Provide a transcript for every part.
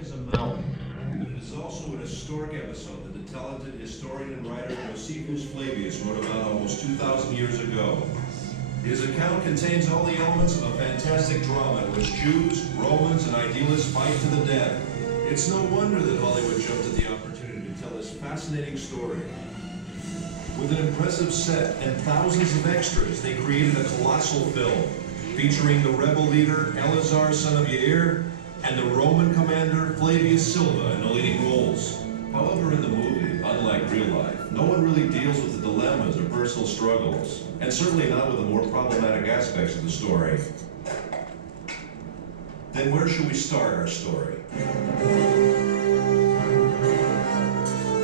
is a mountain, but it is also an historic episode that the talented historian and writer Josephus Flavius wrote about almost 2,000 years ago. His account contains all the elements of a fantastic drama in which Jews, Romans, and idealists fight to the death. It's no wonder that Hollywood jumped at the opportunity to tell this fascinating story. With an impressive set and thousands of extras, they created a colossal film featuring the rebel leader Eleazar, son of Yair, and the Roman commander Flavius Silva in the leading roles. However, in the movie, unlike real life, no one really deals with the dilemmas or personal struggles, and certainly not with the more problematic aspects of the story. Then where should we start our story?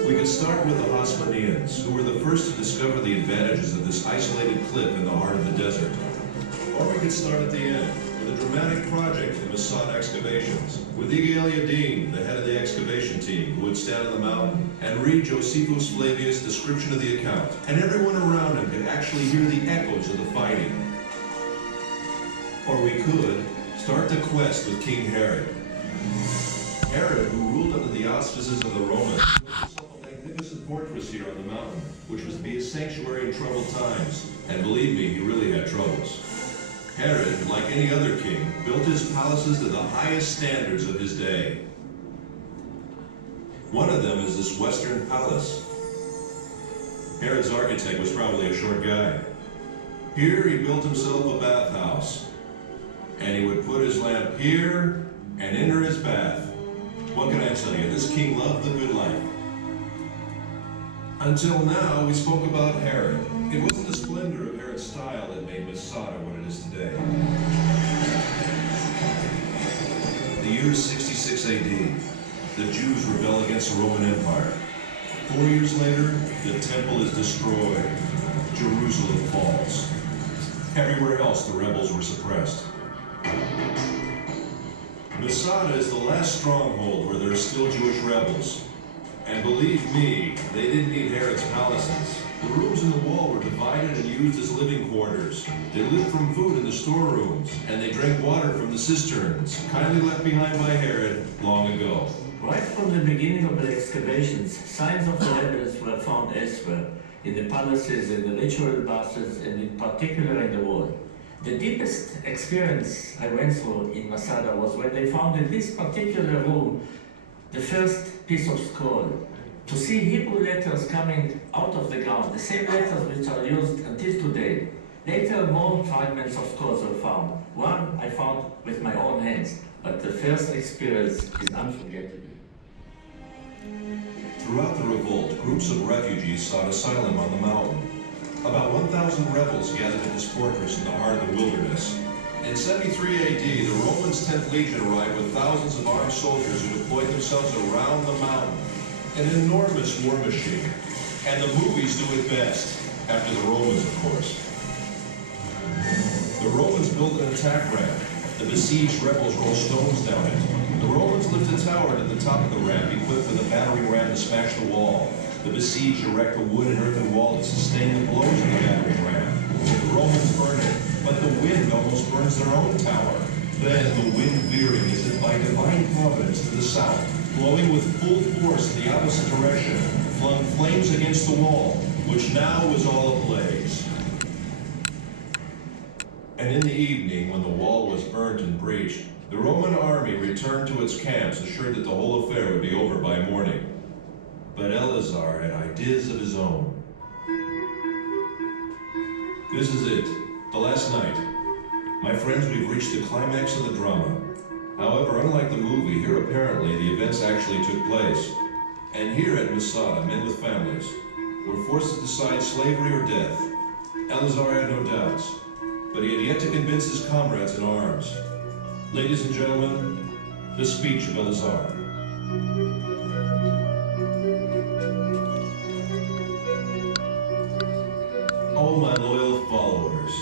We could start with the Hasmoneans, who were the first to discover the advantages of this isolated cliff in the heart of the desert. Or we could start at the end, with a dramatic project in Masada excavations, with Igor Yadin, the head of the excavation team, who would stand on the mountain and read Josephus Flavius' description of the account, and everyone around him could actually hear the echoes of the fighting. Or we could start the quest with King Herod. Herod, who ruled under the auspices of the Romans, built himself a magnificent fortress here on the mountain, which was to be his sanctuary in troubled times. And believe me, he really had troubles. Herod, like any other king, built his palaces to the highest standards of his day. One of them is this Western palace. Herod's architect was probably a short guy. Here he built himself a bathhouse, and he would put his lamp here and enter his bath. What can I tell you? This king loved the good life. Until now, we spoke about Herod. It wasn't the splendor of Herod's style that made Masada what it is today. The year is 66 AD. The Jews rebel against the Roman Empire. 4 years later, the temple is destroyed. Jerusalem falls. Everywhere else, the rebels were suppressed. Masada is the last stronghold where there are still Jewish rebels. And believe me, they didn't need Herod's palaces. The rooms in the wall were divided and used as living quarters. They lived from food in the storerooms, and they drank water from the cisterns, kindly left behind by Herod long ago. Right from the beginning of the excavations, signs of the rebels were found elsewhere, in the palaces, in the ritual baths, and in particular in the wall. The deepest experience I went through in Masada was when they found in this particular room the first piece of scroll. To see Hebrew letters coming out of the ground, the same letters which are used until today. Later, more fragments of scrolls were found. One I found with my own hands, but the first experience is unforgettable. Throughout the revolt, groups of refugees sought asylum on the mountain. About 1,000 rebels gathered at this fortress in the heart of the wilderness. In 73 AD, the Romans' 10th Legion arrived with thousands of armed soldiers who deployed themselves around the mountain. An enormous war machine. And the movies do it best, after the Romans, of course. The Romans built an attack ramp. The besieged rebels rolled stones down it. The Romans lifted a tower to the top of the ramp, equipped with a battering ram to smash the wall. The besieged erect a wood and earthen wall to sustain the blows of the battering ram. The Romans burn it, but the wind almost burns their own tower. Then the wind veering as if by divine providence to the south, blowing with full force in the opposite direction, flung flames against the wall, which now was all ablaze. And in the evening, when the wall was burnt and breached, the Roman army returned to its camps, assured that the whole affair would be over by morning. But Eleazar had ideas of his own. This is it, the last night. My friends, we've reached the climax of the drama. However, unlike the movie, here apparently the events actually took place. And here at Masada, men with families were forced to decide slavery or death. Eleazar had no doubts, but he had yet to convince his comrades in arms. Ladies and gentlemen, the speech of Eleazar. Oh, my loyal followers,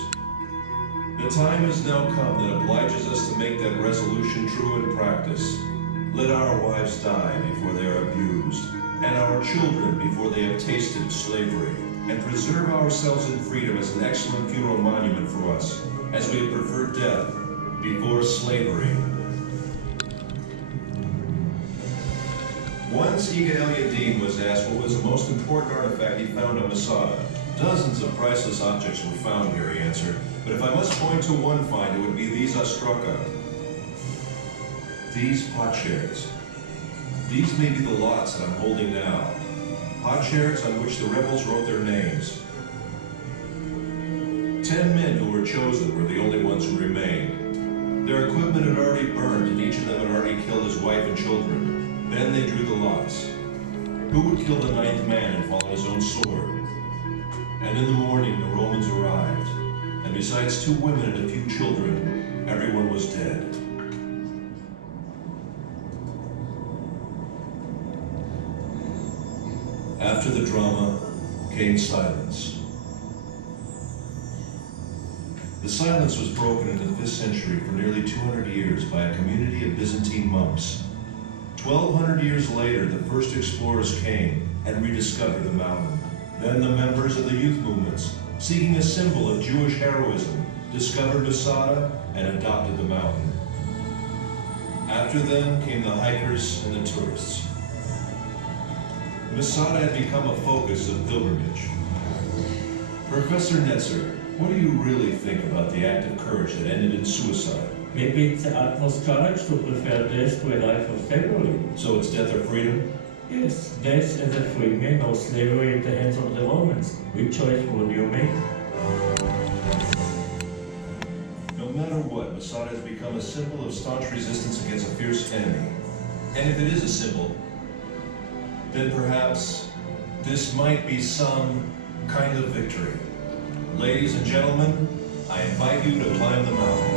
the time has now come that obliges us to make that resolution true in practice. Let our wives die before they are abused, and our children before they have tasted slavery, and preserve ourselves in freedom as an excellent funeral monument for us, as we have preferred death before slavery. Once Igal Yadin was asked what was the most important artifact he found on Masada. Dozens of priceless objects were found here, he answered. But if I must point to one find, it would be these ostraka. These potsherds. These may be the lots that I'm holding now. Potsherds on which the rebels wrote their names. 10 men who were chosen were the only ones who remained. Their equipment had already burned, and each of them had already killed his wife and children. Then they drew the lots. Who would kill the 9th man and fall on his own sword? And in the morning the Romans arrived, and besides 2 women and a few children, everyone was dead. After the drama came silence. The silence was broken in the 5th century for nearly 200 years by a community of Byzantine monks. 1,200 years later, the first explorers came and rediscovered the mountain. Then the members of the youth movements, seeking a symbol of Jewish heroism, discovered Masada and adopted the mountain. After them came the hikers and the tourists. Masada had become a focus of pilgrimage. Professor Netzer, what do you really think about the act of courage that ended in suicide? Maybe it's the utmost courage to prefer death to a life of slavery. So it's death or freedom? Yes, death as a free man or slavery at the hands of the Romans. Which choice would you make? No matter what, Masada has become a symbol of staunch resistance against a fierce enemy. And if it is a symbol, then perhaps this might be some kind of victory. Ladies and gentlemen, I invite you to climb the mountain.